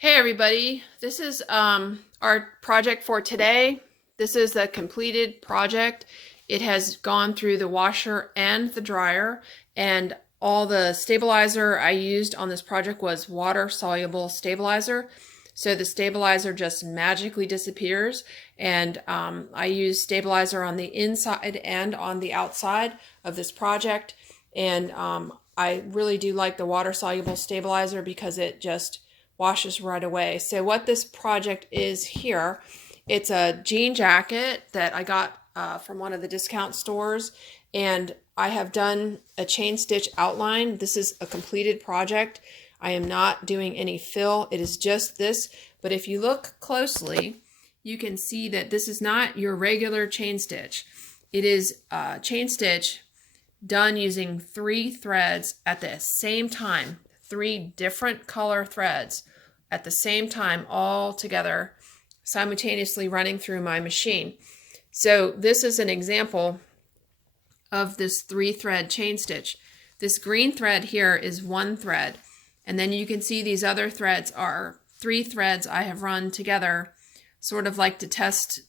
Hey everybody, this is our project for today. This is the completed project. It has gone through the washer and the dryer, and all the stabilizer I used on this project was water soluble stabilizer. So the stabilizer just magically disappears, and I use stabilizer on the inside and on the outside of this project. And I really do like the water soluble stabilizer because it just washes right away. So what this project is here, it's a jean jacket that I got from one of the discount stores, and I have done a chain stitch outline. This is a completed project. I am not doing any fill. It is just this, but if you look closely, you can see that this is not your regular chain stitch. It is chain stitch done using 3 threads at the same time, 3 different color threads at the same time, all together, simultaneously running through my machine. So this is an example of this 3-thread chain stitch. This green thread here is 1 thread, and then you can see these other threads are 3 threads I have run together, sort of like to test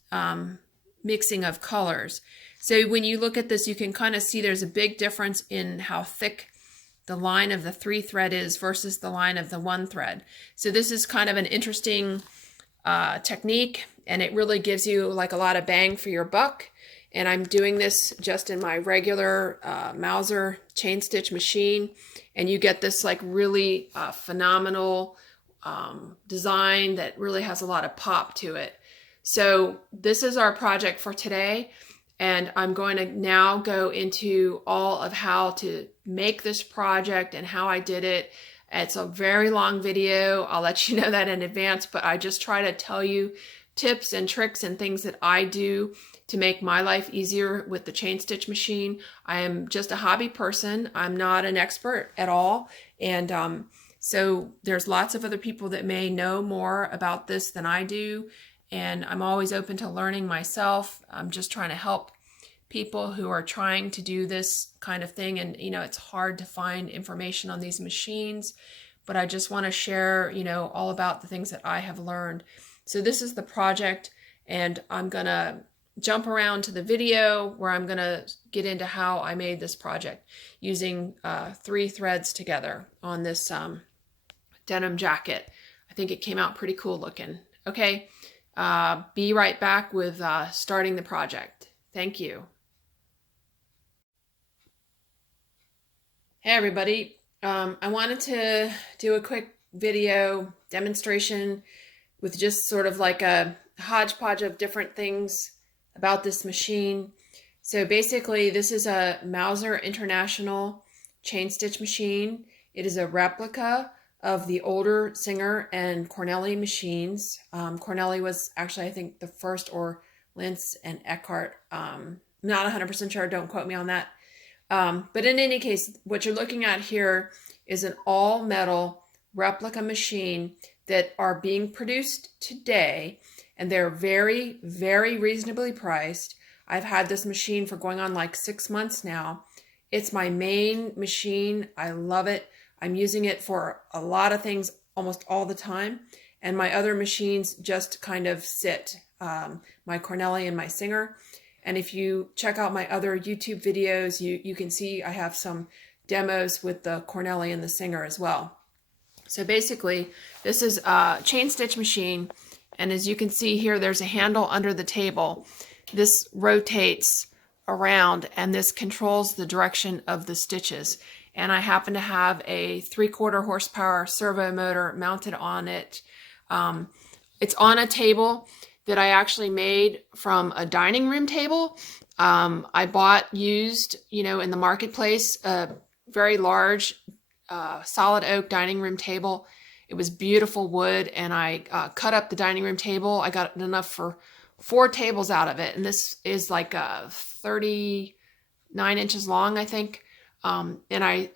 mixing of colors. So when you look at this, you can kind of see there's a big difference in how thick the line of the 3-thread is versus the line of the 1 thread. So this is kind of an interesting technique, and it really gives you like a lot of bang for your buck. And I'm doing this just in my regular Mauser chain stitch machine, and you get this like really phenomenal design that really has a lot of pop to it. So this is our project for today, and I'm going to now go into all of how to make this project and how I did it. It's a very long video. I'll let you know that in advance, but I just try to tell you tips and tricks and things that I do to make my life easier with the chain stitch machine. I am just a hobby person. I'm not an expert at all. And so there's lots of other people that may know more about this than I do. And I'm always open to learning myself. I'm just trying to help people who are trying to do this kind of thing. And, you know, it's hard to find information on these machines, but I just want to share, you know, all about the things that I have learned. So this is the project, and I'm going to jump around to the video where I'm going to get into how I made this project using 3 threads together on this denim jacket. I think it came out pretty cool looking. Okay, be right back with starting the project. Thank you. Hey everybody, I wanted to do a quick video demonstration with just sort of like a hodgepodge of different things about this machine. So basically this is a Mauser International chain stitch machine. It is a replica of the older Singer and Cornelli machines. Cornelli was actually, I think, the first, or Lintz and Eckhart. Not 100% sure, don't quote me on that. But in any case, what you're looking at here is an all-metal replica machine that are being produced today, and they're very, very reasonably priced. I've had this machine for going on like 6 months now. It's my main machine. I love it. I'm using it for a lot of things almost all the time, and my other machines just kind of sit, my Cornelli and my Singer. And if you check out my other YouTube videos, you can see I have some demos with the Cornelli and the Singer as well. So basically, this is a chain stitch machine, and as you can see here, there's a handle under the table. This rotates around, and this controls the direction of the stitches. And I happen to have a 3/4 horsepower servo motor mounted on it. It's on a table that I actually made from a dining room table. I bought used, you know, in the marketplace, a very large solid oak dining room table. It was beautiful wood, and I cut up the dining room table. I got enough for 4 tables out of it, and this is like 39 inches long, I think. And I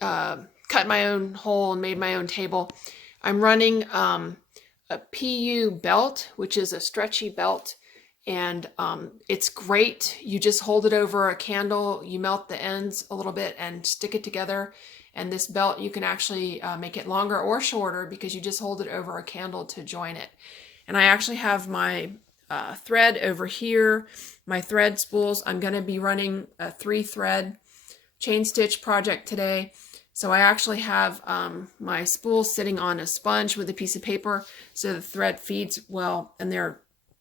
cut my own hole and made my own table. I'm running a PU belt, which is a stretchy belt, and it's great. You just hold it over a candle, you melt the ends a little bit and stick it together, And this belt, you can actually make it longer or shorter because you just hold it over a candle to join it. And I actually have my thread over here, my thread spools. I'm going to be running a 3-thread chain stitch project today. So I actually have my spools sitting on a sponge with a piece of paper so the thread feeds well. And they're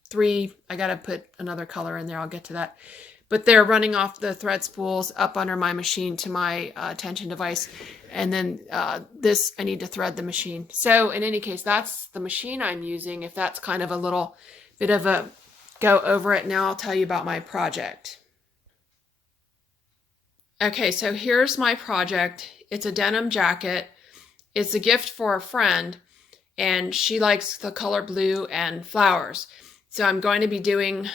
3, I got to put another color in there, I'll get to that. But they're running off the thread spools up under my machine to my tension device. And then this, I need to thread the machine. So in any case, that's the machine I'm using. If that's kind of a little bit of a go over it, now I'll tell you about my project. Okay, so here's my project. It's a denim jacket. It's a gift for a friend, and she likes the color blue and flowers. So I'm going to be doing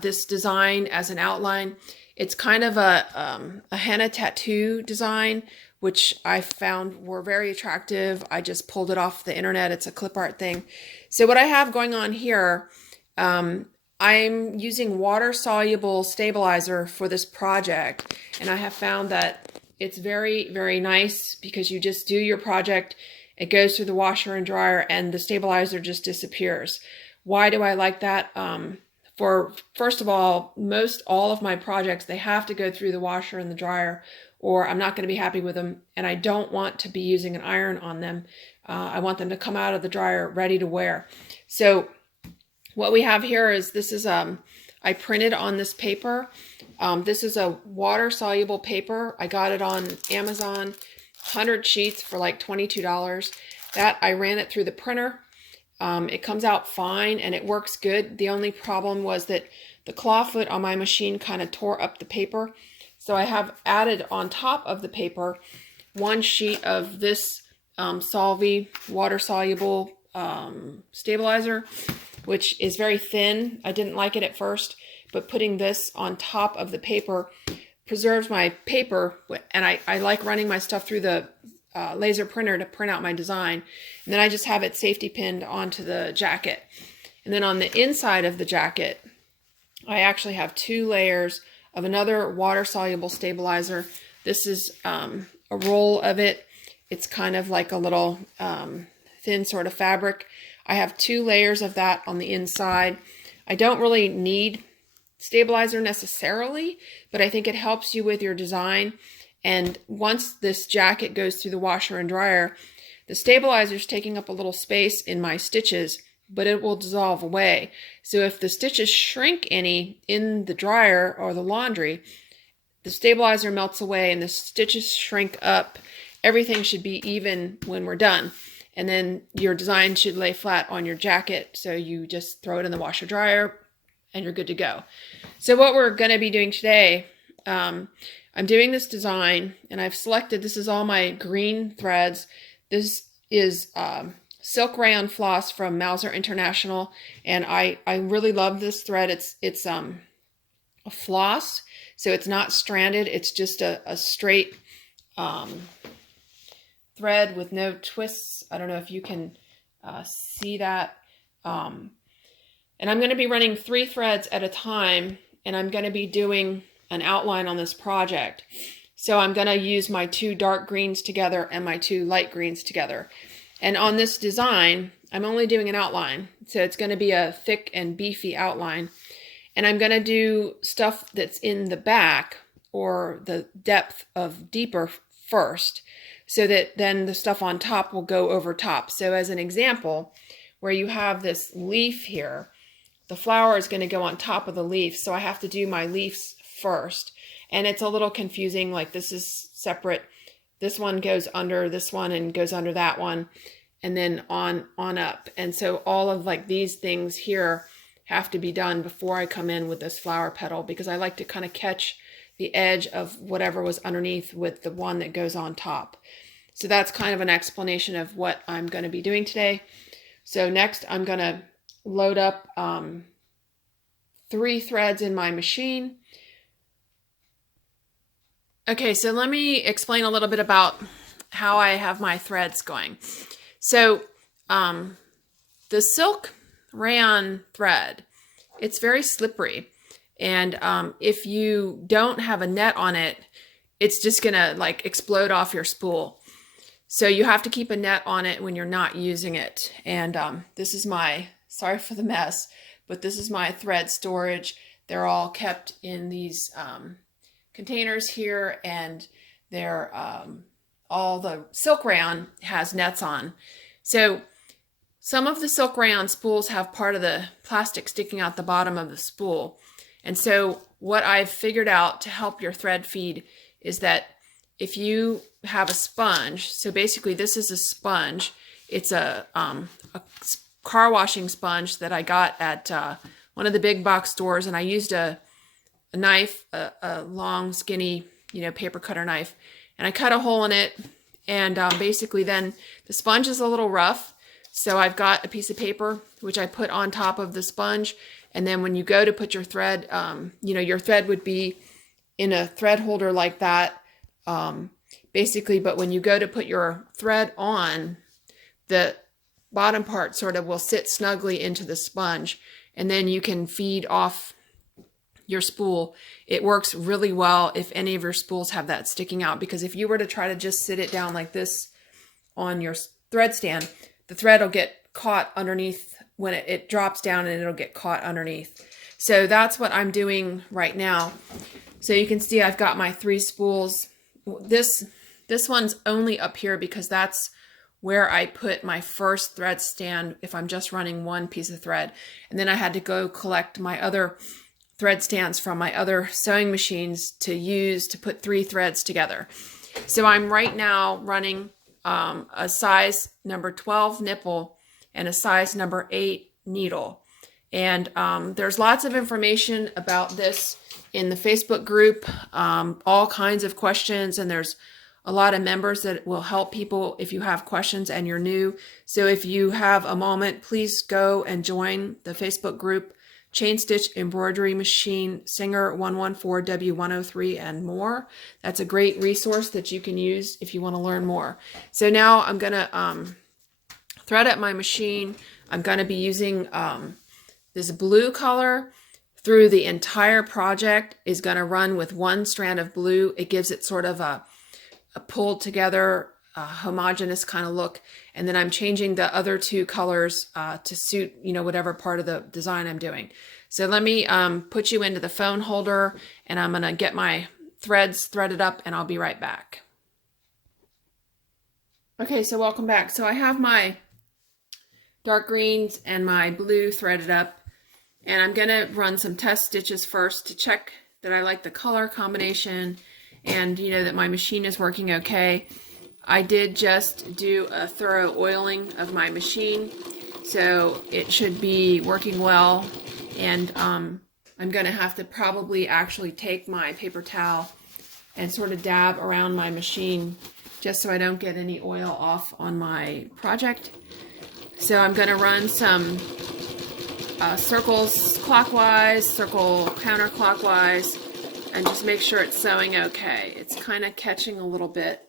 this design as an outline. It's kind of a henna tattoo design, which I found were very attractive. I just pulled it off the internet. It's a clip art thing. So what I have going on here, I'm using water-soluble stabilizer for this project. And I have found that it's very, very nice because you just do your project, it goes through the washer and dryer, and the stabilizer just disappears. Why do I like that? First of all, most all of my projects, they have to go through the washer and the dryer, or I'm not going to be happy with them, and I don't want to be using an iron on them. I want them to come out of the dryer ready to wear. So what we have here is, this is, I printed on this paper. This is a water-soluble paper. I got it on Amazon, 100 sheets for like $22. That, I ran it through the printer. It comes out fine and it works good. The only problem was that the claw foot on my machine kind of tore up the paper. So I have added on top of the paper 1 sheet of this Solvay water-soluble stabilizer, which is very thin. I didn't like it at first, but putting this on top of the paper preserves my paper, and I like running my stuff through the laser printer to print out my design. And then I just have it safety pinned onto the jacket. And then on the inside of the jacket, I actually have 2 layers of another water-soluble stabilizer. This is a roll of it. It's kind of like a little thin sort of fabric. I have 2 layers of that on the inside. I don't really need stabilizer necessarily, but I think it helps you with your design. And once this jacket goes through the washer and dryer, the stabilizer is taking up a little space in my stitches, but it will dissolve away. So if the stitches shrink any in the dryer or the laundry, the stabilizer melts away and the stitches shrink up. Everything should be even when we're done. And then your design should lay flat on your jacket. So you just throw it in the washer dryer and you're good to go. So what we're going to be doing today, I'm doing this design and I've selected, this is all my green threads. This is silk rayon floss from Mauser International. And I really love this thread. It's a floss, so it's not stranded. It's just a straight thread with no twists. I don't know if you can see that. And I'm going to be running 3 threads at a time, and I'm going to be doing an outline on this project. So I'm going to use my 2 dark greens together and my 2 light greens together. And on this design, I'm only doing an outline. So it's going to be a thick and beefy outline. And I'm going to do stuff that's in the back or the depth of deeper first, so that then the stuff on top will go over top. So as an example, where you have this leaf here, the flower is going to go on top of the leaf. So I have to do my leaves first. And it's a little confusing, like this is separate. This one goes under this one and goes under that one, and then on up. And so all of like these things here have to be done before I come in with this flower petal, because I like to kind of catch the edge of whatever was underneath with the one that goes on top. So that's kind of an explanation of what I'm going to be doing today. So next I'm going to load up 3 threads in my machine. Okay, so let me explain a little bit about how I have my threads going. So the silk rayon thread, it's very slippery. And if you don't have a net on it, it's just gonna like explode off your spool. So you have to keep a net on it when you're not using it. And this is my, sorry for the mess, but this is my thread storage. They're all kept in these containers here, and they're all the silk rayon has nets on. So some of the silk rayon spools have part of the plastic sticking out the bottom of the spool. And so what I've figured out to help your thread feed is that if you have a sponge, so basically this is a sponge. It's a car washing sponge that I got at one of the big box stores, and I used a knife, a long, skinny, paper cutter knife, and I cut a hole in it, and basically then the sponge is a little rough, so I've got a piece of paper which I put on top of the sponge, and then when you go to put your thread, your thread would be in a thread holder like that, basically, but when you go to put your thread on, the bottom part sort of will sit snugly into the sponge, and then you can feed off your spool. It works really well if any of your spools have that sticking out, because if you were to try to just sit it down like this on your thread stand, the thread will get caught underneath when it drops down, and it'll get caught underneath. So that's what I'm doing right now. So you can see I've got my 3 spools. This one's only up here because that's where I put my first thread stand if I'm just running one piece of thread. And then I had to go collect my other thread stands from my other sewing machines to use to put 3 threads together. So I'm right now running a size number 12 nipple and a size number 8 needle. And there's lots of information about this in the Facebook group, all kinds of questions, and there's a lot of members that will help people if you have questions and you're new. So if you have a moment, please go and join the Facebook group, Chain Stitch Embroidery Machine Singer 114W103 and more. That's a great resource that you can use if you want to learn more. So now I'm going to thread up my machine. I'm going to be using this blue color through the entire project. Is going to run with one strand of blue. It gives it sort of a pulled together, homogeneous kind of look. And then I'm changing the other 2 colors to suit, whatever part of the design I'm doing. So let me put you into the phone holder, and I'm going to get my threads threaded up, and I'll be right back. Okay, so welcome back. So I have my dark greens and my blue threaded up, and I'm going to run some test stitches first to check that I like the color combination and that my machine is working okay. I did just do a thorough oiling of my machine, so it should be working well. And I'm going to have to probably actually take my paper towel and sort of dab around my machine just so I don't get any oil off on my project. So I'm going to run some circles clockwise, circle counterclockwise, and just make sure it's sewing okay. It's kind of catching a little bit.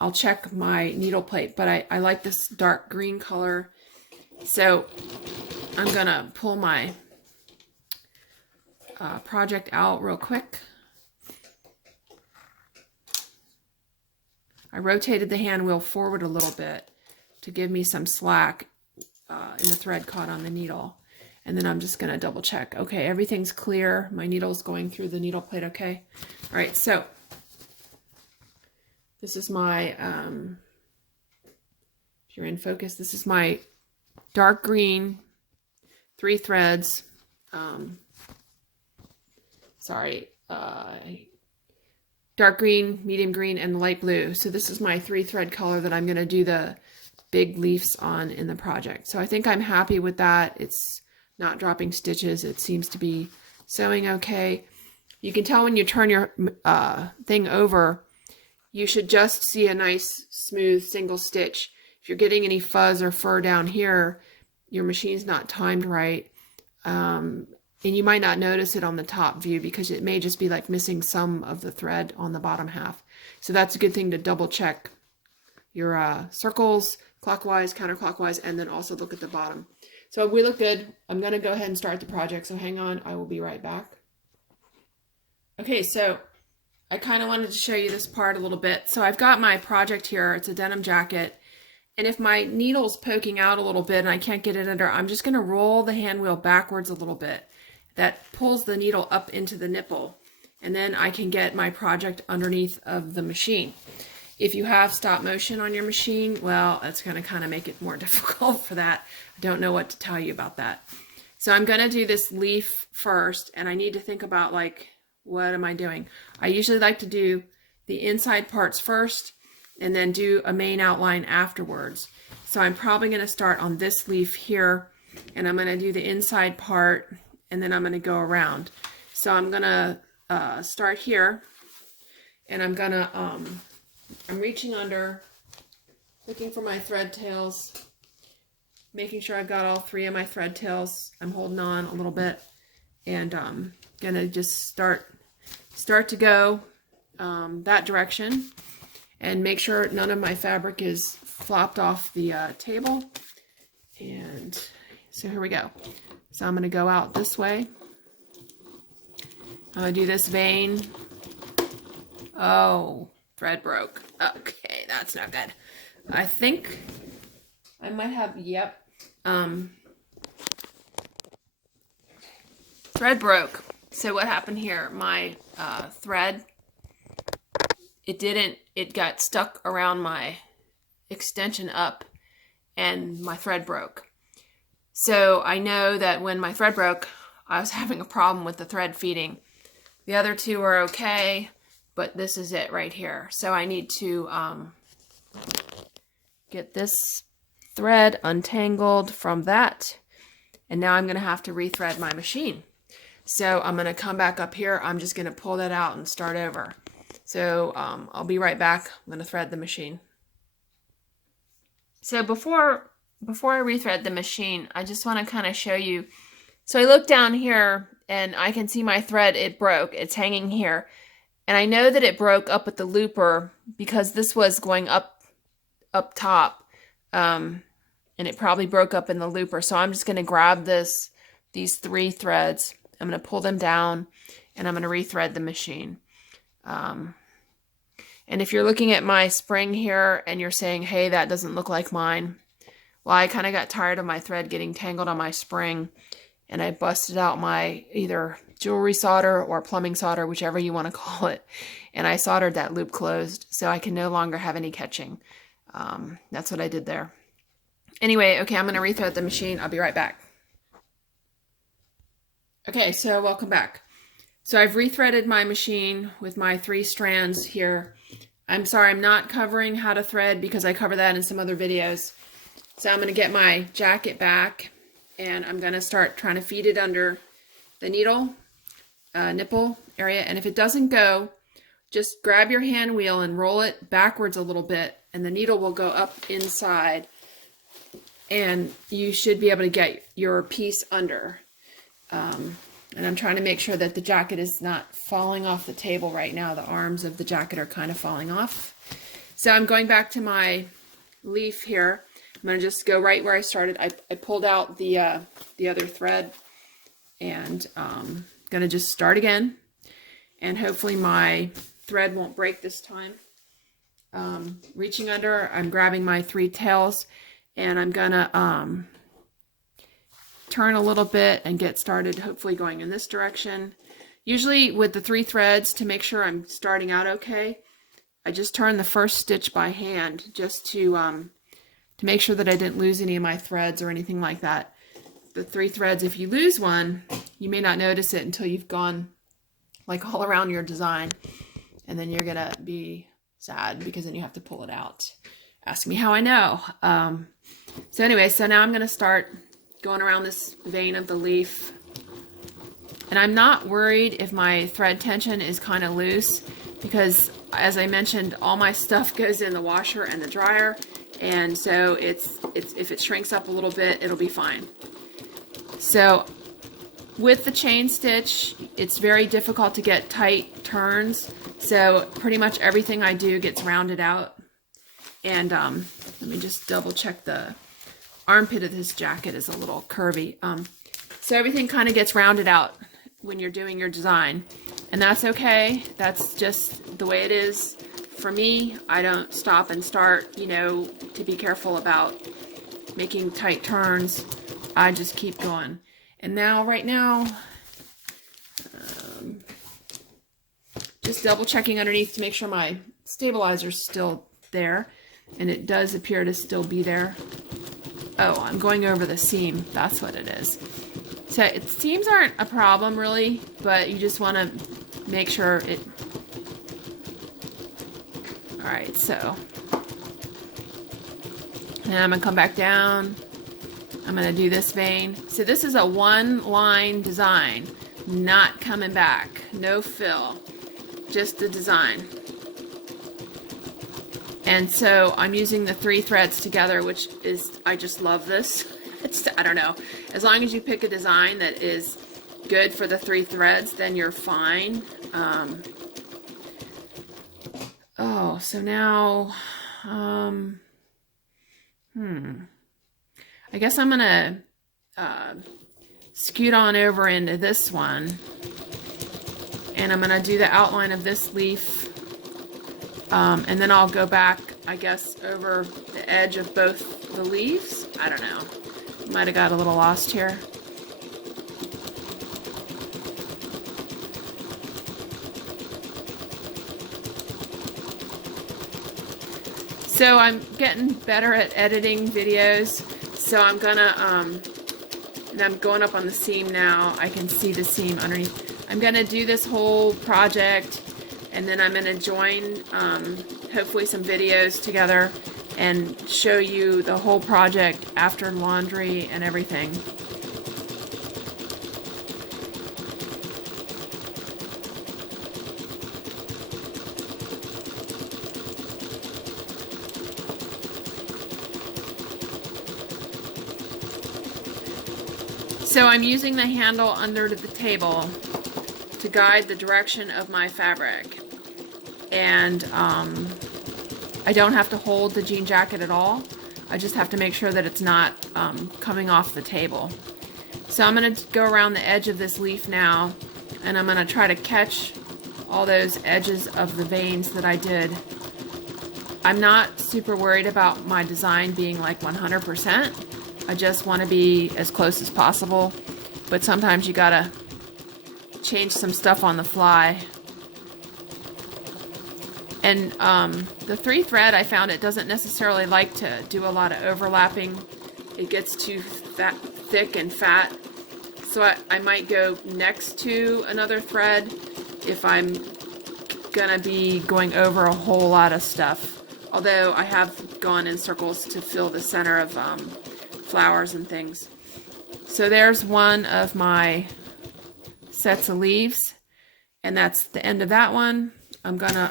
I'll check my needle plate, but I like this dark green color. So I'm gonna pull my project out real quick. I rotated the hand wheel forward a little bit to give me some slack in the thread caught on the needle. And then I'm just going to double check. Okay, everything's clear. My needle's going through the needle plate okay. All right, so this is my, if you're in focus, this is my dark green, 3 threads. Dark green, medium green, and light blue. So this is my 3 thread color that I'm going to do the big leaves on in the project. So I think I'm happy with that. It's not dropping stitches. It seems to be sewing okay. You can tell when you turn your thing over, you should just see a nice smooth single stitch. If you're getting any fuzz or fur down here, your machine's not timed right. And you might not notice it on the top view because it may just be like missing some of the thread on the bottom half. So that's a good thing to double check your circles, clockwise, counterclockwise, and then also look at the bottom. So we look good. I'm going to go ahead and start the project. So hang on, I will be right back. Okay, so I kind of wanted to show you this part a little bit. So I've got my project here. It's a denim jacket. And if my needle's poking out a little bit and I can't get it under, I'm just going to roll the hand wheel backwards a little bit. That pulls the needle up into the nipple. And then I can get my project underneath of the machine. If you have stop motion on your machine, well, that's going to kind of make it more difficult for that. I don't know what to tell you about that. So I'm going to do this leaf first, and I need to think about, like, what am I doing? I usually like to do the inside parts first and then do a main outline afterwards. So I'm probably going to start on this leaf here, and I'm going to do the inside part, and then I'm going to go around. So I'm going to start here, and I'm going to, I'm reaching under, looking for my thread tails, making sure I've got all 3 of my thread tails. I'm holding on a little bit, and I'm going to just start to go that direction. And make sure none of my fabric is flopped off the table. And so here we go. So I'm going to go out this way. I'm going to do this vein. Oh, thread broke. Okay, that's not good. I think I might have, yep. Thread broke. So what happened here? My thread, it got stuck around my extension up and my thread broke. So I know that when my thread broke, I was having a problem with the thread feeding. The other 2 are okay, but this is it right here. So I need to get this thread untangled from that. And now I'm going to have to rethread my machine. So I'm going to come back up here. I'm just going to pull that out and start over. So I'll be right back. I'm going to thread the machine. So before I rethread the machine, I just want to kind of show you. So I look down here and I can see my thread. It broke. It's hanging here. And I know that it broke up at the looper because this was going up top. And it probably broke up in the looper. So I'm just going to grab these 3 threads. I'm going to pull them down and I'm going to rethread the machine. And if you're looking at my spring here and you're saying, hey, that doesn't look like mine. Well, I kind of got tired of my thread getting tangled on my spring, and I busted out my either jewelry solder or plumbing solder, whichever you want to call it. And I soldered that loop closed so I can no longer have any catching. That's what I did there. Anyway, okay, I'm going to rethread the machine. I'll be right back. Okay, so welcome back. So I've rethreaded my machine with my 3 strands here. I'm sorry, I'm not covering how to thread because I cover that in some other videos. So I'm going to get my jacket back and I'm going to start trying to feed it under the needle, nipple area. And if it doesn't go, just grab your hand wheel and roll it backwards a little bit and the needle will go up inside and you should be able to get your piece under. And I'm trying to make sure that the jacket is not falling off the table right now. The arms of the jacket are kind of falling off. So I'm going back to my leaf here. I'm going to just go right where I started. I pulled out the other thread and I'm going to just start again. And hopefully my thread won't break this time. Reaching under, I'm grabbing my 3 tails and I'm going to turn a little bit and get started, hopefully going in this direction. Usually with the 3 threads, to make sure I'm starting out okay, I just turn the first stitch by hand just to make sure that I didn't lose any of my threads or anything like that. The 3 threads, if you lose one, you may not notice it until you've gone like all around your design, and then you're gonna be sad because then you have to pull it out. Ask me how I know. So anyway, so now I'm gonna start going around this vein of the leaf. And I'm not worried if my thread tension is kind of loose because, as I mentioned, all my stuff goes in the washer and the dryer, and so if it shrinks up a little bit, it'll be fine. So with the chain stitch, it's very difficult to get tight turns, so pretty much everything I do gets rounded out. And let me just double check the armpit of this jacket is a little curvy. So everything kind of gets rounded out when you're doing your design. And that's okay. That's just the way it is for me. I don't stop and start, you know, to be careful about making tight turns. I just keep going. And now, right now, just double checking underneath to make sure my stabilizer's still there. And it does appear to still be there. Oh, I'm going over the seam. That's what it is. So seams aren't a problem really, but you just want to make sure it... Alright, so... And I'm going to come back down. I'm going to do this vein. So this is a one-line design. Not coming back. No fill. Just the design. And so I'm using the 3 threads together, which is... I just love this. It's, I don't know. As long as you pick a design that is good for the 3 threads, then you're fine. Oh, so now, I guess I'm gonna scoot on over into this one, and I'm gonna do the outline of this leaf, and then I'll go back, I guess, over the edge of both the leaves. I don't know. Might have got a little lost here. So I'm getting better at editing videos. So I'm gonna, and I'm going up on the seam now. I can see the seam underneath. I'm gonna do this whole project, and then I'm gonna join, hopefully some videos together and show you the whole project after laundry and everything. So I'm using the handle under the table to guide the direction of my fabric. And I don't have to hold the jean jacket at all. I just have to make sure that it's not coming off the table. So I'm going to go around the edge of this leaf now, and I'm going to try to catch all those edges of the veins that I did. I'm not super worried about my design being like 100%. I just want to be as close as possible, but sometimes you gotta change some stuff on the fly. And the 3 thread, I found it doesn't necessarily like to do a lot of overlapping. It gets too thick and fat. So I might go next to another thread if I'm gonna be going over a whole lot of stuff. Although I have gone in circles to fill the center of flowers and things. So there's one of my sets of leaves, and that's the end of that one. I'm gonna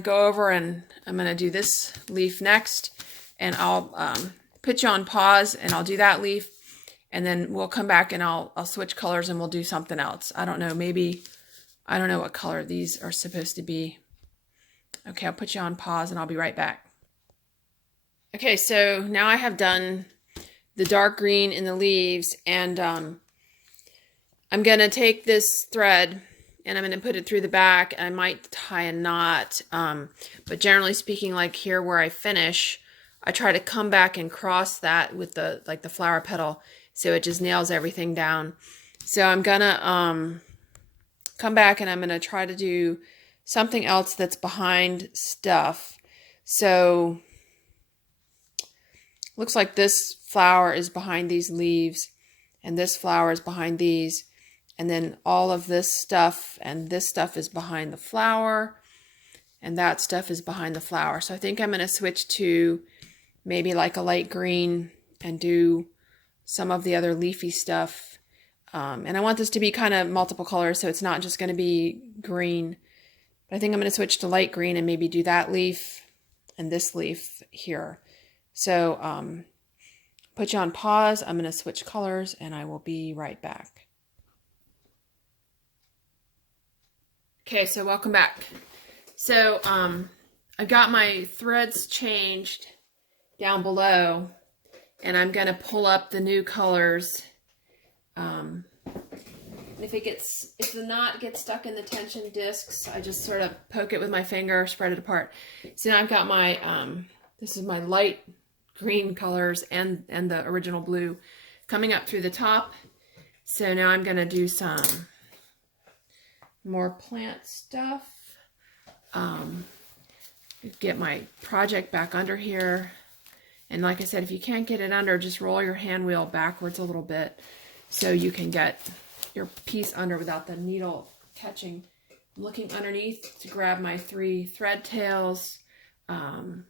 go over and I'm gonna do this leaf next, and I'll put you on pause and I'll do that leaf, and then we'll come back and I'll switch colors and we'll do something else. I don't know, maybe, I don't know what color these are supposed to be. Okay, I'll put you on pause and I'll be right back. Okay, so now I have done the dark green in the leaves, and I'm going to take this thread and I'm going to put it through the back. I might tie a knot, but generally speaking, like here where I finish, I try to come back and cross that with the the flower petal, so it just nails everything down. So I'm going to come back and I'm going to try to do something else that's behind stuff. So looks like this flower is behind these leaves, and this flower is behind these, and then all of this stuff and this stuff is behind the flower, and that stuff is behind the flower. So I think I'm going to switch to maybe like a light green and do some of the other leafy stuff. And I want this to be kind of multiple colors, so it's not just going to be green. But I think I'm going to switch to light green and maybe do that leaf and this leaf here. So put you on pause. I'm going to switch colors and I will be right back. Okay, so welcome back. So I've got my threads changed down below, and I'm going to pull up the new colors If the knot gets stuck in the tension discs, I just sort of poke it with my finger, spread it apart. So now I've got my, this is my light green colors and the original blue coming up through the top. So now I'm going to do some more plant stuff. Get my project back under here. And like I said, if you can't get it under, just roll your hand wheel backwards a little bit so you can get your piece under without the needle catching. I'm looking underneath to grab my 3 thread tails and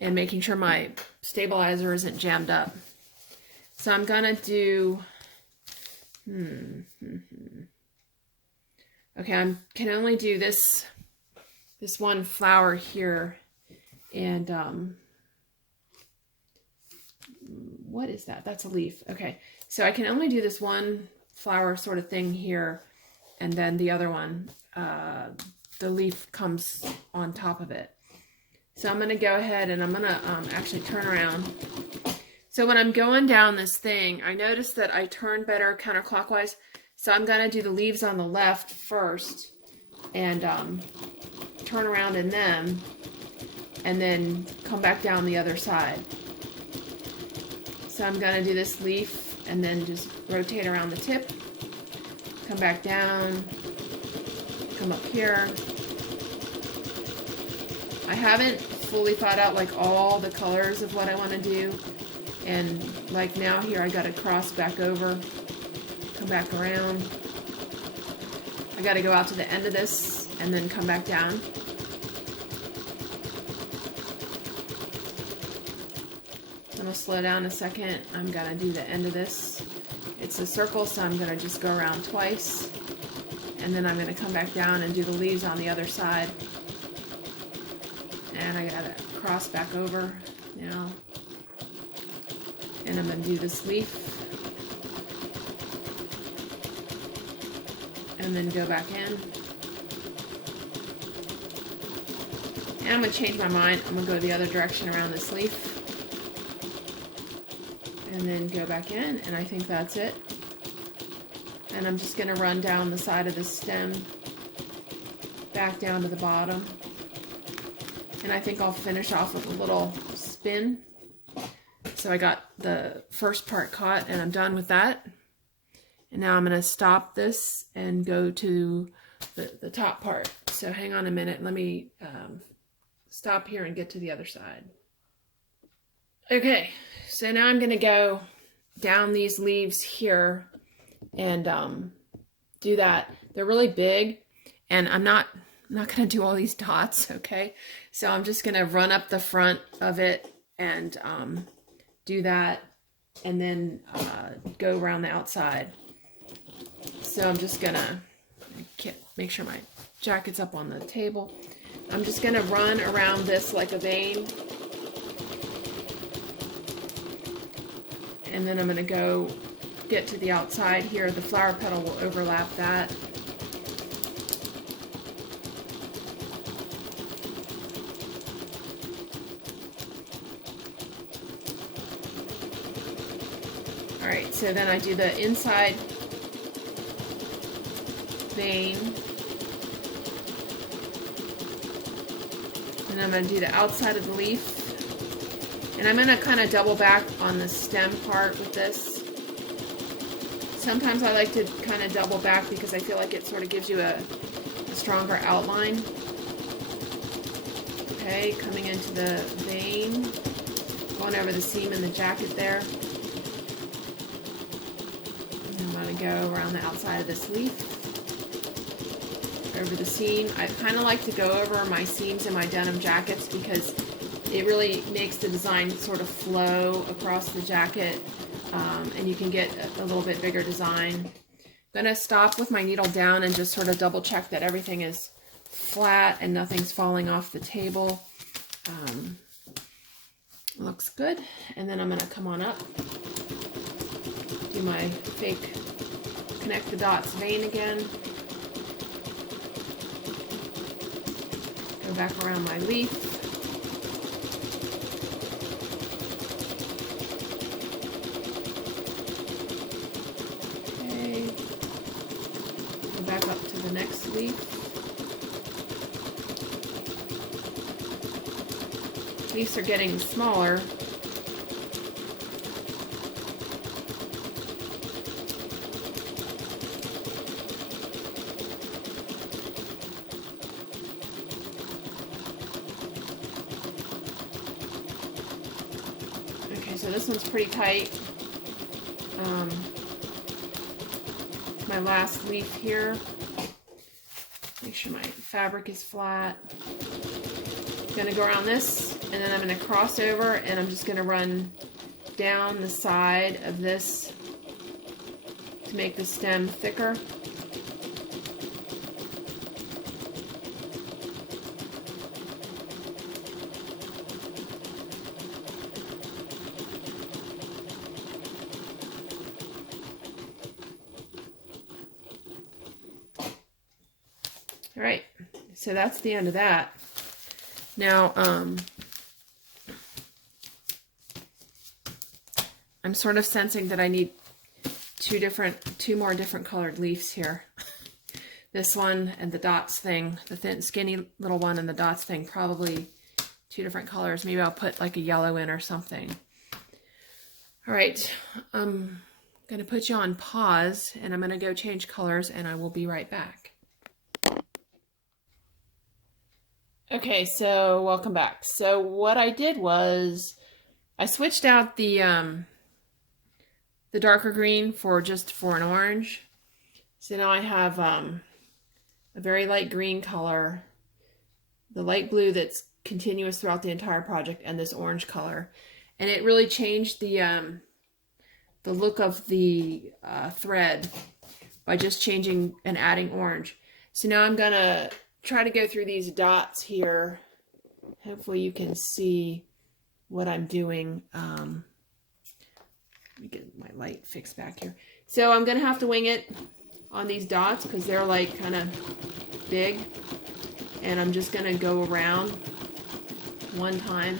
making sure my stabilizer isn't jammed up. So I'm gonna do, okay, I can only do this one flower here, and what is that? That's a leaf. Okay, so I can only do this one flower sort of thing here, and then the other one, the leaf comes on top of it. So I'm going to go ahead and I'm going to actually turn around. So when I'm going down this thing, I noticed that I turn better counterclockwise. So I'm going to do the leaves on the left first and turn around in them and then come back down the other side. So I'm going to do this leaf and then just rotate around the tip, come back down, come up here. I haven't fully thought out like all the colors of what I want to do, and like now here I got to cross back over, come back around. I got to go out to the end of this and then come back down. I'm going to slow down a second. I'm going to do the end of this. It's a circle, so I'm going to just go around twice. And then I'm going to come back down and do the leaves on the other side. And I got to cross back over now. And I'm going to do this leaf. And then go back in. And I'm going to change my mind. I'm going to go the other direction around this leaf. And then go back in, and I think that's it. And I'm just going to run down the side of the stem, back down to the bottom. And I think I'll finish off with a little spin. So I got the first part caught, and I'm done with that. And now I'm going to stop this and go to the top part. So hang on a minute. Let me stop here and get to the other side. Okay, so now I'm going to go down these leaves here and do that. They're really big, and I'm not going to do all these dots, okay? So I'm just going to run up the front of it and do that, and then go around the outside. So I'm just going to make sure my jacket's up on the table. I'm just going to run around this like a vein. And then I'm going to go get to the outside here. The flower petal will overlap that. Alright, so then I do the inside vein. And I'm going to do the outside of the leaf. And I'm going to kind of double back on the stem part with this. Sometimes I like to kind of double back because I feel like it sort of gives you a stronger outline. Okay, coming into the vein, going over the seam in the jacket there. And I'm going to go around the outside of this leaf, over the seam. I kind of like to go over my seams in my denim jackets because it really makes the design sort of flow across the jacket, and you can get a little bit bigger design. I'm going to stop with my needle down and just sort of double check that everything is flat and nothing's falling off the table. Looks good. And then I'm going to come on up, do my fake connect the dots vein again, go back around my leaf. leaves are getting smaller. Okay, so this one's pretty tight. My last leaf here. Make sure my fabric is flat. I'm gonna go around this, and then I'm gonna cross over, and I'm just gonna run down the side of this to make the stem thicker. All right, so that's the end of that. Now, I'm sort of sensing that I need two more different colored leaves here. This one and the dots thing, the thin, skinny little one and the dots thing, probably two different colors. Maybe I'll put like a yellow in or something. All right, I'm gonna put you on pause, and I'm gonna go change colors, and I will be right back. Okay, so welcome back. So what I did was I switched out the darker green for an orange. So now I have a very light green color, the light blue that's continuous throughout the entire project, and this orange color. And it really changed the look of the thread by just changing and adding orange. So now I'm gonna try to go through these dots here. Hopefully you can see what I'm doing. Let me get my light fixed back here. So I'm gonna have to wing it on these dots because they're like kind of big, and I'm just gonna go around one time,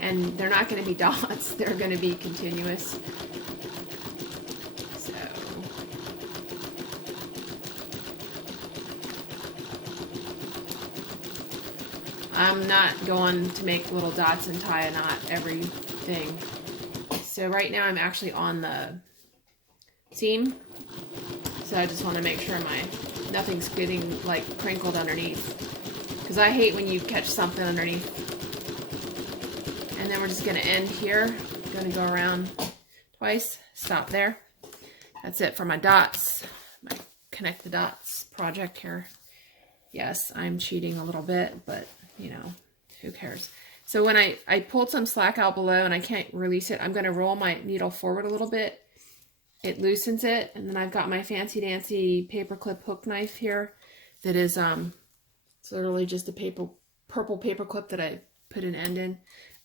and they're not gonna be dots, they're gonna be continuous. I'm not going to make little dots and tie a knot everything. So right now I'm actually on the seam. So I just want to make sure nothing's getting like crinkled underneath. Because I hate when you catch something underneath. And then we're just going to end here. Going to go around twice. Stop there. That's it for my dots. My connect the dots project here. Yes, I'm cheating a little bit, but you know, who cares? So when I pulled some slack out below and I can't release it, I'm going to roll my needle forward a little bit. It loosens it, and then I've got my fancy dancy paperclip hook knife here that is it's literally just a purple paper clip that I put an end in.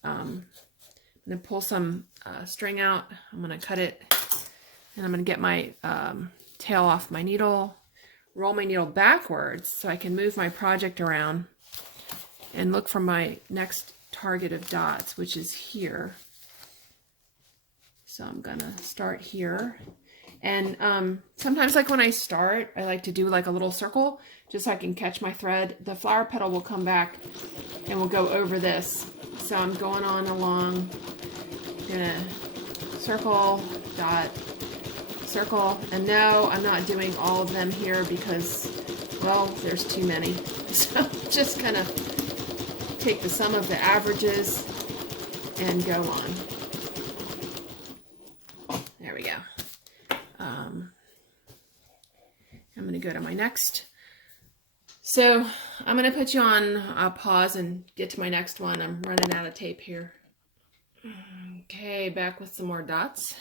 I'm going to pull some string out. I'm going to cut it, and I'm going to get my tail off my needle, roll my needle backwards so I can move my project around and look for my next target of dots, which is here. So I'm gonna start here. And sometimes, like when I start, I like to do like a little circle just so I can catch my thread. The flower petal will come back and we'll go over this. So I'm going on along, gonna circle, dot, circle. And no, I'm not doing all of them here because, well, there's too many. So just kind of take the sum of the averages and go on. There we go. I'm going to go to my next. So I'm going to put you on pause and get to my next one. I'm running out of tape here. Okay, back with some more dots.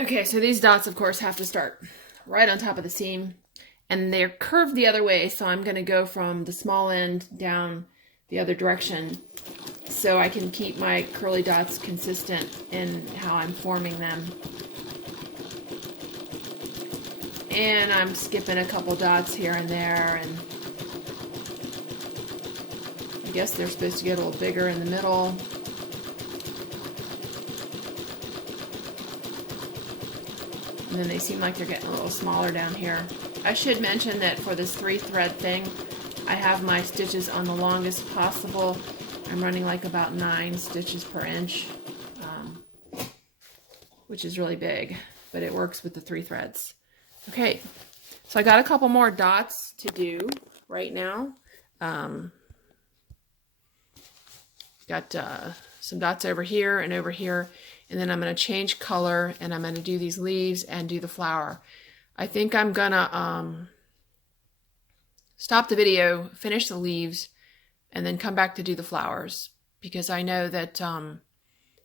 Okay, so these dots, of course, have to start right on top of the seam, and they're curved the other way, so I'm going to go from the small end down the other direction so I can keep my curly dots consistent in how I'm forming them. And I'm skipping a couple dots here and there, and I guess they're supposed to get a little bigger in the middle. And then they seem like they're getting a little smaller down here. I should mention that for this 3-thread thing, I have my stitches on the longest possible. I'm running like about 9 stitches per inch, which is really big, but it works with the 3 threads. Okay, so I got a couple more dots to do right now. Got some dots over here and over here, and then I'm going to change color, and I'm going to do these leaves and do the flower. I think I'm going to stop the video, finish the leaves, and then come back to do the flowers, because I know that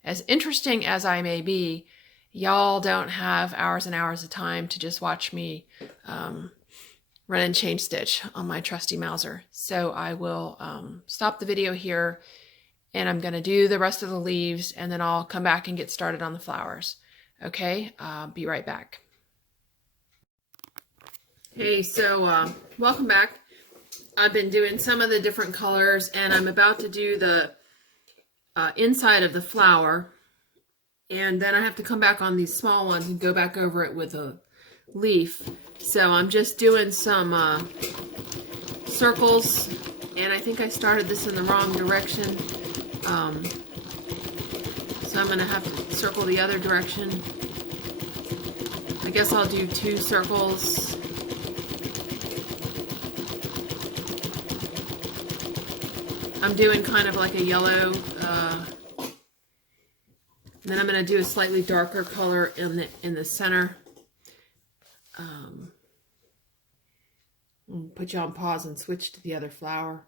as interesting as I may be, y'all don't have hours and hours of time to just watch me run and change stitch on my trusty Mauser. So I will stop the video here, and I'm going to do the rest of the leaves, and then I'll come back and get started on the flowers. Okay, be right back. Hey, so welcome back. I've been doing some of the different colors, and I'm about to do the inside of the flower, and then I have to come back on these small ones and go back over it with a leaf. So I'm just doing some circles, and I think I started this in the wrong direction. So I'm going to have to circle the other direction. I guess I'll do 2 circles. I'm doing kind of like a yellow, and then I'm going to do a slightly darker color in the center. I'll put you on pause and switch to the other flower.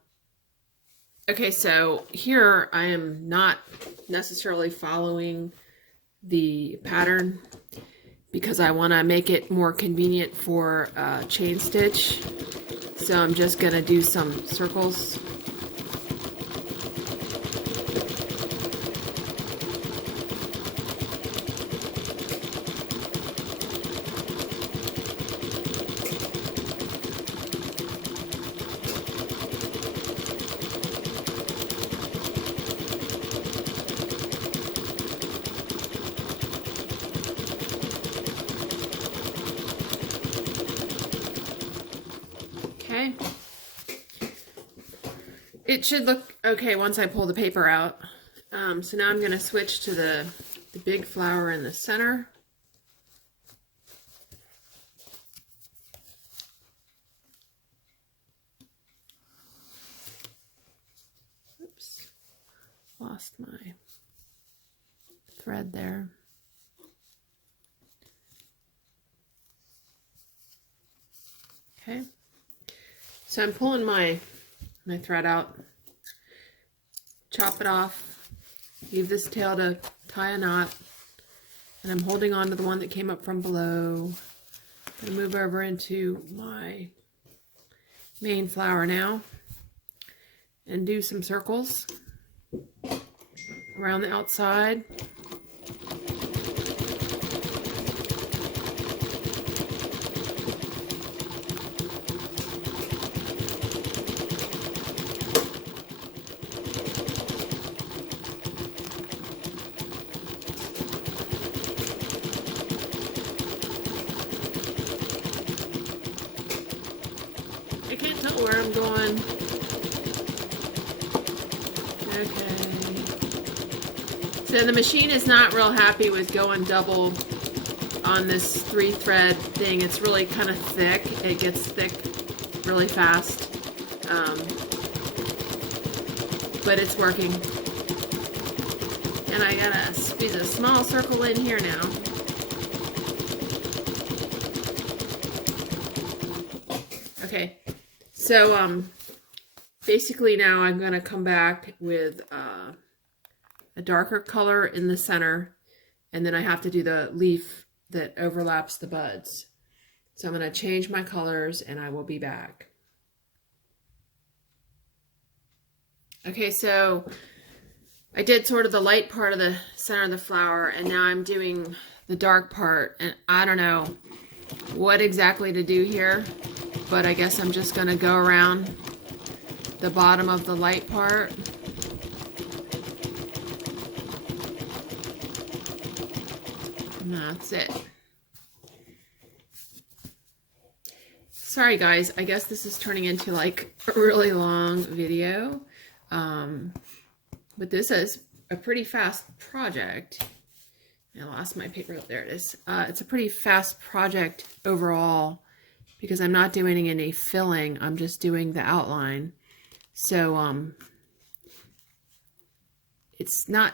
Okay, so here I am not necessarily following the pattern because I want to make it more convenient for chain stitch. So I'm just going to do some circles. Okay. It should look okay once I pull the paper out. So now I'm going to switch to the big flower in the center. Oops, lost my thread there. Okay. So I'm pulling my thread out, chop it off, leave this tail to tie a knot, and I'm holding on to the one that came up from below. I'm going to move over into my main flower now and do some circles around the outside. I can't tell where I'm going. Okay. So the machine is not real happy with going double on this 3-thread thing. It's really kind of thick. It gets thick really fast. But it's working. And I gotta squeeze a small circle in here now. Okay. So basically now I'm going to come back with a darker color in the center, and then I have to do the leaf that overlaps the buds. So I'm going to change my colors and I will be back. Okay, so I did sort of the light part of the center of the flower, and now I'm doing the dark part, and I don't know what exactly to do here, but I guess I'm just going to go around the bottom of the light part. And that's it. Sorry guys, I guess this is turning into like a really long video. But this is a pretty fast project. I lost my paper. There it is. It's a pretty fast project overall because I'm not doing any filling. I'm just doing the outline. So it's not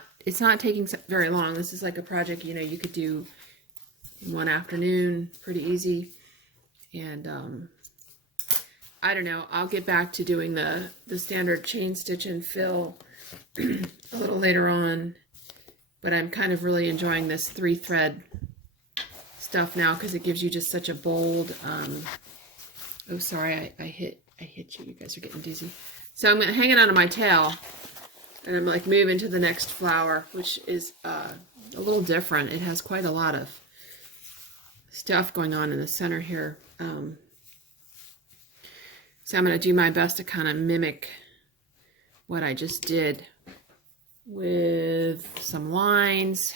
taking very long. This is like a project, you know, you could do in one afternoon, pretty easy. And I don't know, I'll get back to doing the standard chain stitch and fill a little later on, but I'm kind of really enjoying this 3-thread stuff now because it gives you just such a bold, oh sorry, I hit you, you guys are getting dizzy. So I'm going to hang it onto my tail and I'm like moving to the next flower, which is a little different. It has quite a lot of stuff going on in the center here. So I'm going to do my best to kind of mimic what I just did with some lines.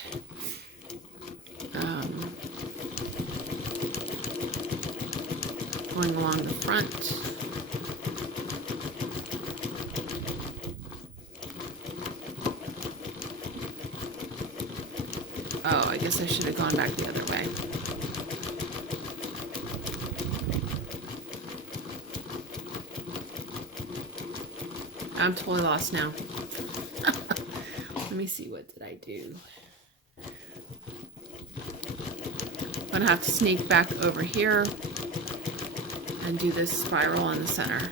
Going along the front. Oh, I guess I should have gone back the other way. I'm totally lost now. Let me see, what did I do? I'm gonna have to sneak back over here and do this spiral in the center.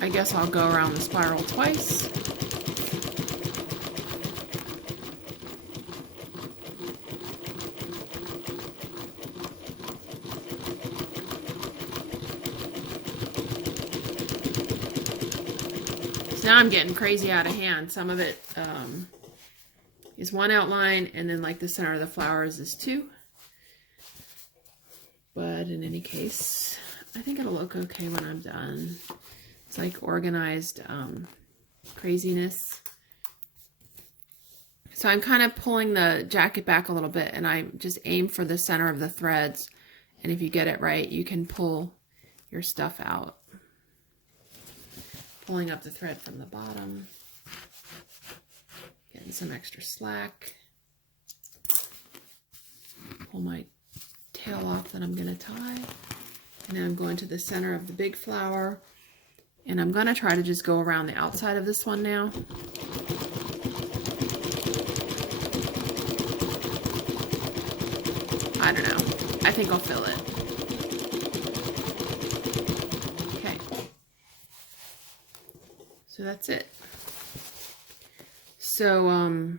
I guess I'll go around the spiral twice. Now I'm getting crazy out of hand. Some of it is one outline, and then like the center of the flowers is 2. But in any case, I think it'll look okay when I'm done. It's like organized craziness. So I'm kind of pulling the jacket back a little bit, and I just aim for the center of the threads. And if you get it right, you can pull your stuff out. Pulling up the thread from the bottom, getting some extra slack. Pull my tail off that I'm going to tie, and then I'm going to the center of the big flower, and I'm going to try to just go around the outside of this one now. I don't know. I think I'll fill it. So that's it. So, oh,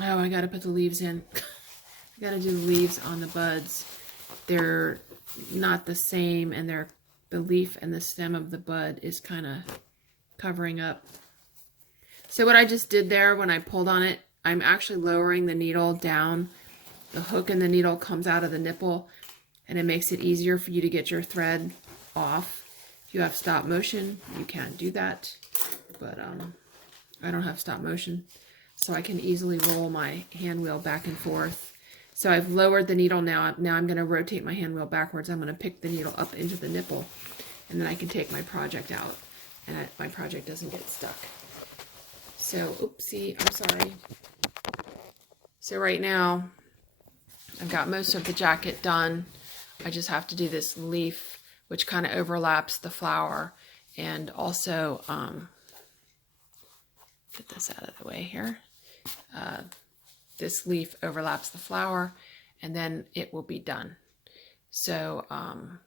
I gotta put the leaves in. I gotta do the leaves on the buds. They're not the same, and the leaf and the stem of the bud is kind of covering up. So what I just did there when I pulled on it, I'm actually lowering the needle down. The hook in the needle comes out of the nipple, and it makes it easier for you to get your thread off. If you have stop motion, you can't do that. But I don't have stop motion, so I can easily roll my hand wheel back and forth. So I've lowered the needle now. Now I'm going to rotate my hand wheel backwards. I'm going to pick the needle up into the nipple, and then I can take my project out, and my project doesn't get stuck. So, oopsie, I'm sorry. So right now, I've got most of the jacket done. I just have to do this leaf, which kind of overlaps the flower, and also get this out of the way here. This leaf overlaps the flower, and then it will be done. So I'll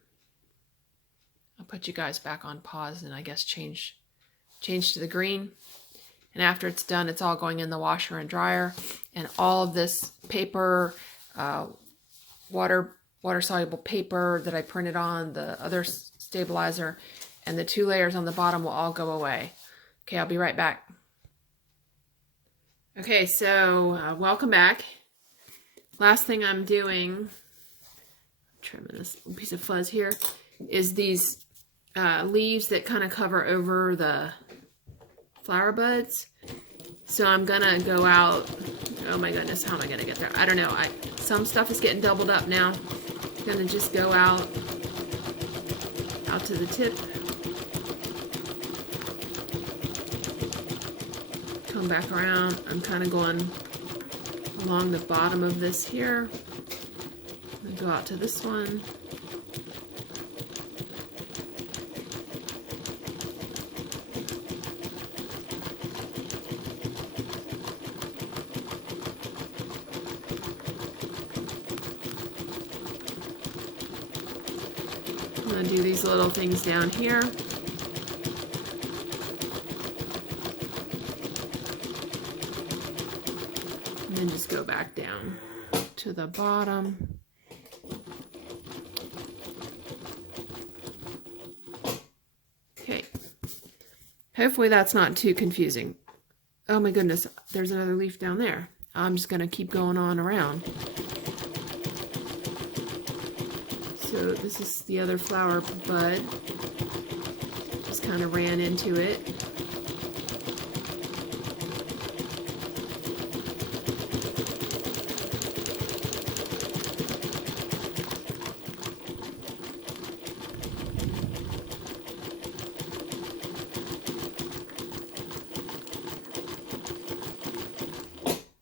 put you guys back on pause and I guess change to the green. And after it's done, it's all going in the washer and dryer. And all of this paper, water-soluble paper that I printed on, the other stabilizer, and the 2 layers on the bottom will all go away. Okay, I'll be right back. Okay, so welcome back. Last thing I'm doing, trimming this piece of fuzz here, is these leaves that kind of cover over the flower buds. So I'm gonna go out. Oh my goodness, how am I gonna get there? I don't know. Some stuff is getting doubled up now. I'm gonna just go out to the tip. Come back around. I'm kind of going along the bottom of this here. And go out to this one. I'm going to do these little things down here. And then just go back down to the bottom. Okay. Hopefully that's not too confusing. Oh my goodness, there's another leaf down there. I'm just going to keep going on around. So this is the other flower bud. Just kind of ran into it.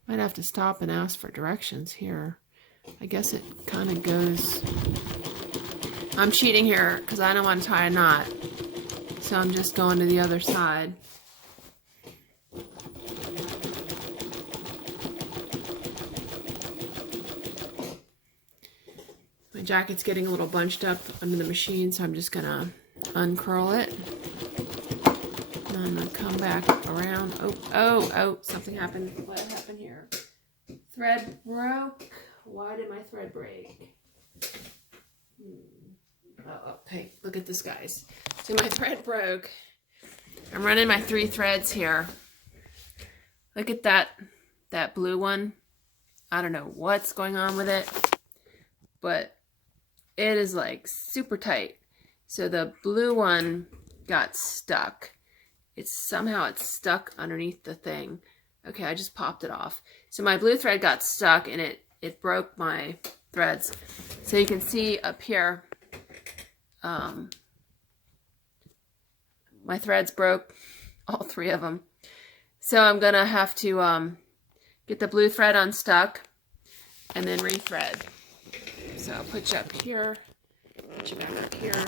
Might have to stop and ask for directions here. I guess it kind of goes... I'm cheating here because I don't want to tie a knot. So I'm just going to the other side. My jacket's getting a little bunched up under the machine, so I'm just going to uncurl it. And I'm going to come back around. Oh, something happened. What happened here? Thread broke. Why did my thread break? Oh, okay, look at this, guys. So my thread broke. I'm running my 3 threads here. Look at that blue one. I don't know what's going on with it, but it is like super tight. So the blue one got stuck. Somehow it's stuck underneath the thing. Okay, I just popped it off. So my blue thread got stuck and it broke my threads. So you can see up here, my threads broke, all 3 of them. So I'm gonna have to get the blue thread unstuck and then rethread. So I'll put you up here, put you back up here.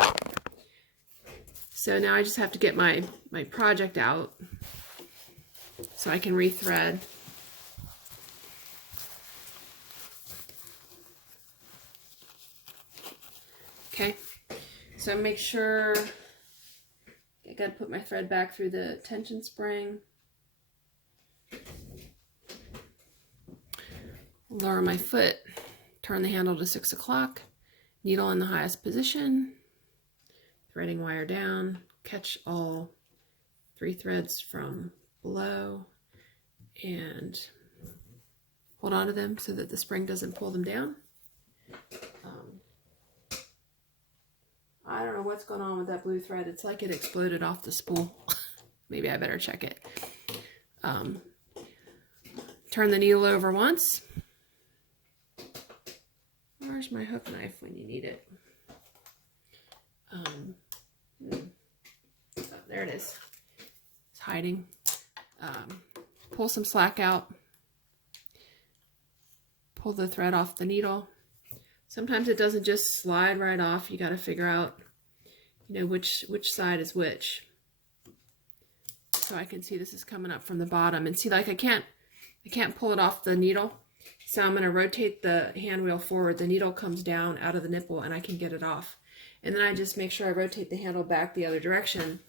So now I just have to get my project out so I can rethread. Okay, so make sure I gotta put my thread back through the tension spring. Lower my foot, turn the handle to 6 o'clock, needle in the highest position, threading wire down, catch all 3 threads from below, and hold on to them so that the spring doesn't pull them down. I don't know what's going on with that blue thread. It's like it exploded off the spool. Maybe I better check it. Turn the needle over once. Where's my hook knife when you need it? Oh, there it is. It's hiding. Pull some slack out. Pull the thread off the needle. Sometimes it doesn't just slide right off. You got to figure out, you know, which side is which. So I can see this is coming up from the bottom, and see, like I can't pull it off the needle. So I'm going to rotate the hand wheel forward. The needle comes down out of the nipple, and I can get it off. And then I just make sure I rotate the handle back the other direction,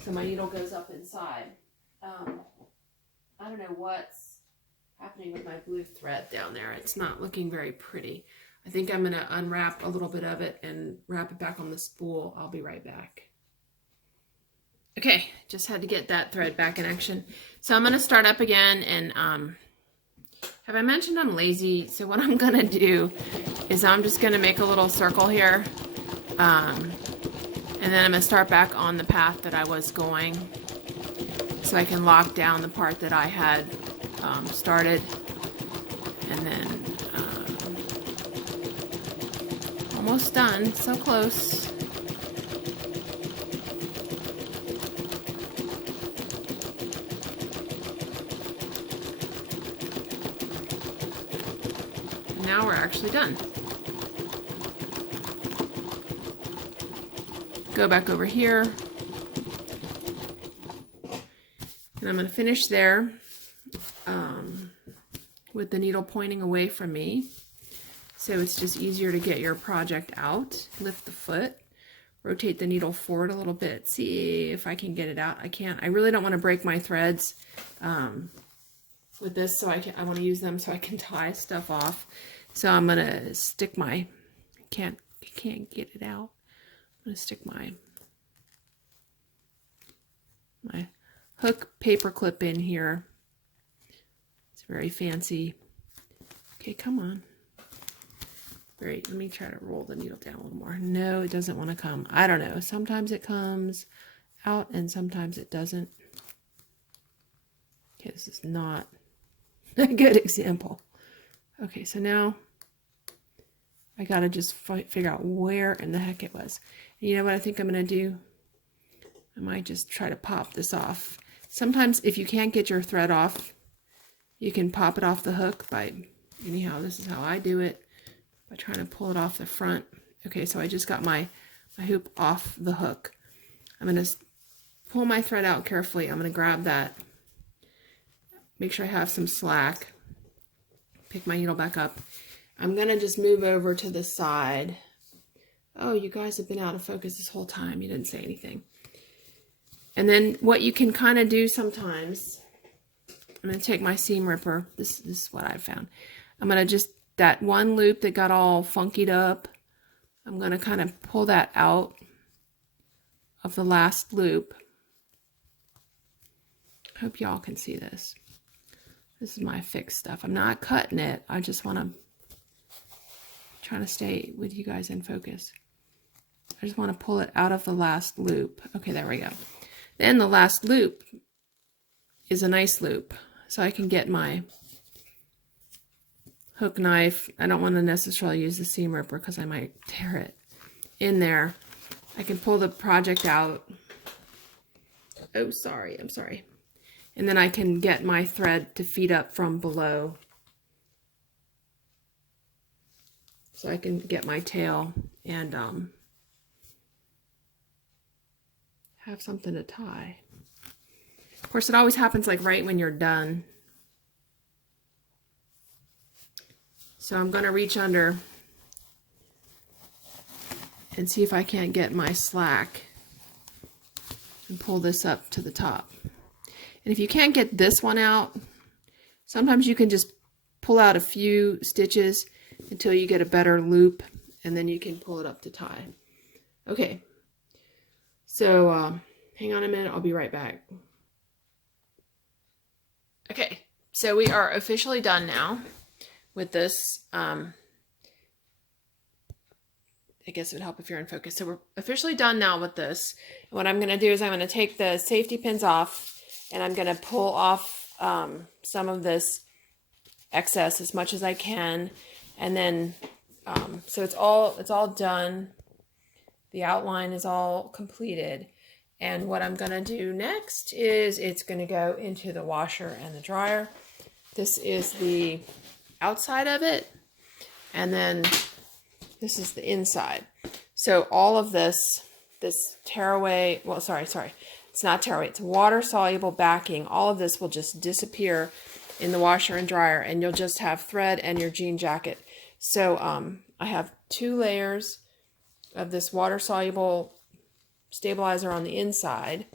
so my needle goes up inside. I don't know what's happening with my blue thread down there. It's not looking very pretty. I think I'm going to unwrap a little bit of it and wrap it back on the spool. I'll be right back. Okay, just had to get that thread back in action. So I'm going to start up again, and have I mentioned I'm lazy? So what I'm going to do is I'm just going to make a little circle here, and then I'm going to start back on the path that I was going so I can lock down the part that I had started, and then almost done, so close. Now we're actually done. Go back over here, and I'm going to finish there with the needle pointing away from me, so it's just easier to get your project out. Lift the foot, rotate the needle forward a little bit, see if I can get it out. I can't. I really don't want to break my threads with this, so I want to use them so I can tie stuff off. So I'm going to stick my, can't get it out. I'm going to stick my hook paper clip in here. It's very fancy. Okay, come on. Great, let me try to roll the needle down a little more. No, it doesn't want to come. I don't know. Sometimes it comes out and sometimes it doesn't. Okay, this is not a good example. Okay, so now I gotta just figure out where in the heck it was. And you know what I think I'm gonna do? I might just try to pop this off. Sometimes if you can't get your thread off, you can pop it off the hook by, anyhow, this is how I do it, by trying to pull it off the front. Okay, so I just got my hoop off the hook. I'm gonna pull my thread out carefully. I'm gonna grab that, make sure I have some slack, pick my needle back up. I'm gonna just move over to the side. Oh, you guys have been out of focus this whole time. You didn't say anything. And then what you can kind of do sometimes, I'm gonna take my seam ripper. This is what I found. I'm gonna just, that one loop that got all funkied up, I'm gonna kind of pull that out of the last loop. Hope y'all can see this. This is my fixed stuff. I'm not cutting it. I just want to try to stay with you guys in focus. I just want to pull it out of the last loop. Okay, there we go. Then the last loop is a nice loop. So I can get my hook knife. I don't want to necessarily use the seam ripper because I might tear it in there. I can pull the project out. Oh, sorry. I'm sorry. And then I can get my thread to feed up from below. So I can get my tail and have something to tie. Of course, it always happens like right when you're done. So I'm going to reach under and see if I can't get my slack and pull this up to the top. And if you can't get this one out, sometimes you can just pull out a few stitches until you get a better loop, and then you can pull it up to tie. Okay, so hang on a minute, I'll be right back. Okay, so we are officially done now with this. I guess it would help if you're in focus. So we're officially done now with this. And what I'm going to do is I'm going to take the safety pins off, and I'm going to pull off some of this excess as much as I can. And then, so it's all done. The outline is all completed. And what I'm going to do next is it's going to go into the washer and the dryer. This is the outside of it. And then this is the inside. So all of this tearaway, well, sorry, it's not tearaway, it's water soluble backing. All of this will just disappear in the washer and dryer, and you'll just have thread and your jean jacket. So I have 2 layers of this water soluble stabilizer on the inside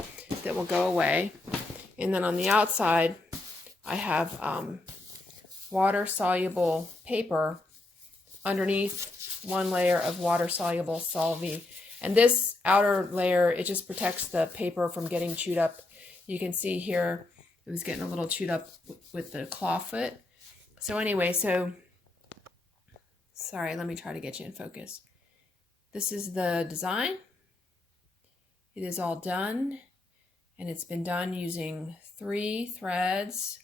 that will go away. And then on the outside, I have water soluble paper underneath 1 layer of water soluble Solvay And this outer layer, it just protects the paper from getting chewed up. You can see here, it was getting a little chewed up with the claw foot. So anyway, sorry, let me try to get you in focus. This is the design. It is all done, and it's been done using 3 threads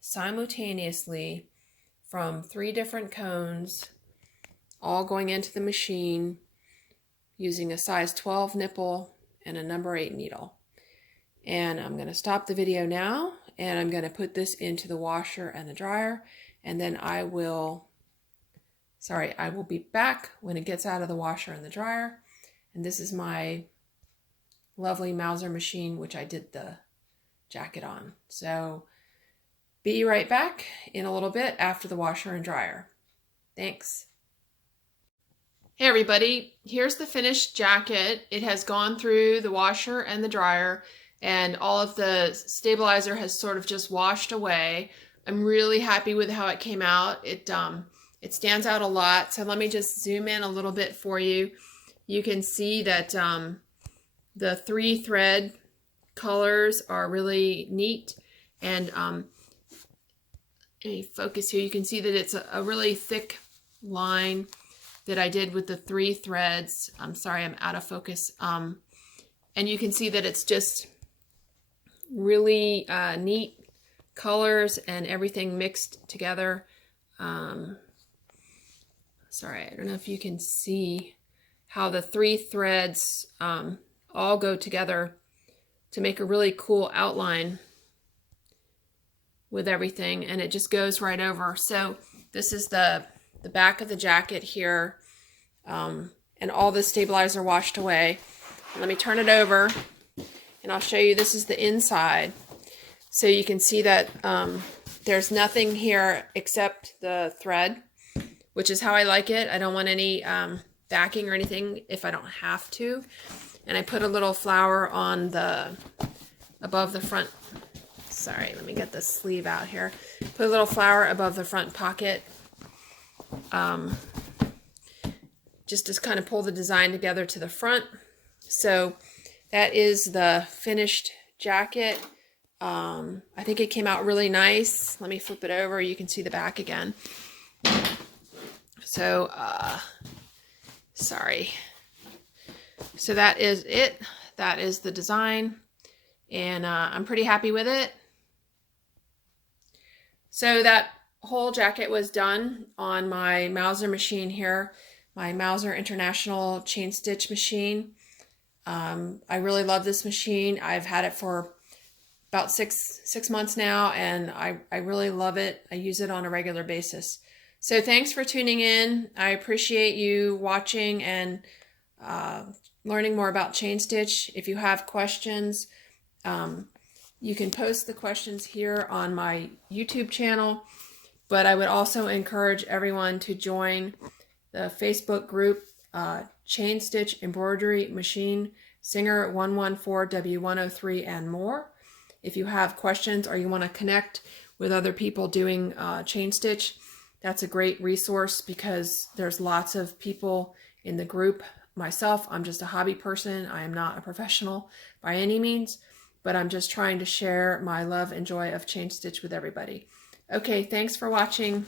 simultaneously from 3 different cones, all going into the machine using a size 12 nipple and a number 8 needle. And I'm going to stop the video now, and I'm going to put this into the washer and the dryer, and then I will be back when it gets out of the washer and the dryer. And this is my lovely Mauser machine, which I did the jacket on. So be right back in a little bit after the washer and dryer. Thanks. Hey everybody, here's the finished jacket. It has gone through the washer and the dryer, and all of the stabilizer has sort of just washed away. I'm really happy with how it came out. It stands out a lot. So let me just zoom in a little bit for you. You can see that the 3 thread colors are really neat, and let me focus here. You can see that it's a really thick line that I did with the 3 threads. I'm sorry, I'm out of focus. And you can see that it's just really neat colors and everything mixed together. Sorry, I don't know if you can see how the 3 threads all go together to make a really cool outline with everything, and it just goes right over. So this is the back of the jacket here, and all the stabilizer washed away. Let me turn it over and I'll show you. This is the inside. So you can see that there's nothing here except the thread, which is how I like it. I don't want any backing or anything if I don't have to. And I put a little flower on above the front. Sorry, let me get the sleeve out here. Put a little flower above the front pocket, just to kind of pull the design together to the front. So that is the finished jacket. I think it came out really nice. Let me flip it over. You can see the back again. So, sorry. So that is it. That is the design, and I'm pretty happy with it. So that whole jacket was done on my Mauser machine here, my Mauser International chain stitch machine. I really love this machine. I've had it for about six months now, and I really love it. I use it on a regular basis. So thanks for tuning in. I appreciate you watching and learning more about chain stitch. If you have questions, you can post the questions here on my YouTube channel, but I would also encourage everyone to join the Facebook group, Chain Stitch Embroidery Machine Singer 114W103 and more. If you have questions or you want to connect with other people doing chain stitch, that's a great resource because there's lots of people in the group. Myself, I'm just a hobby person. I am not a professional by any means, but I'm just trying to share my love and joy of chain stitch with everybody. Okay, thanks for watching.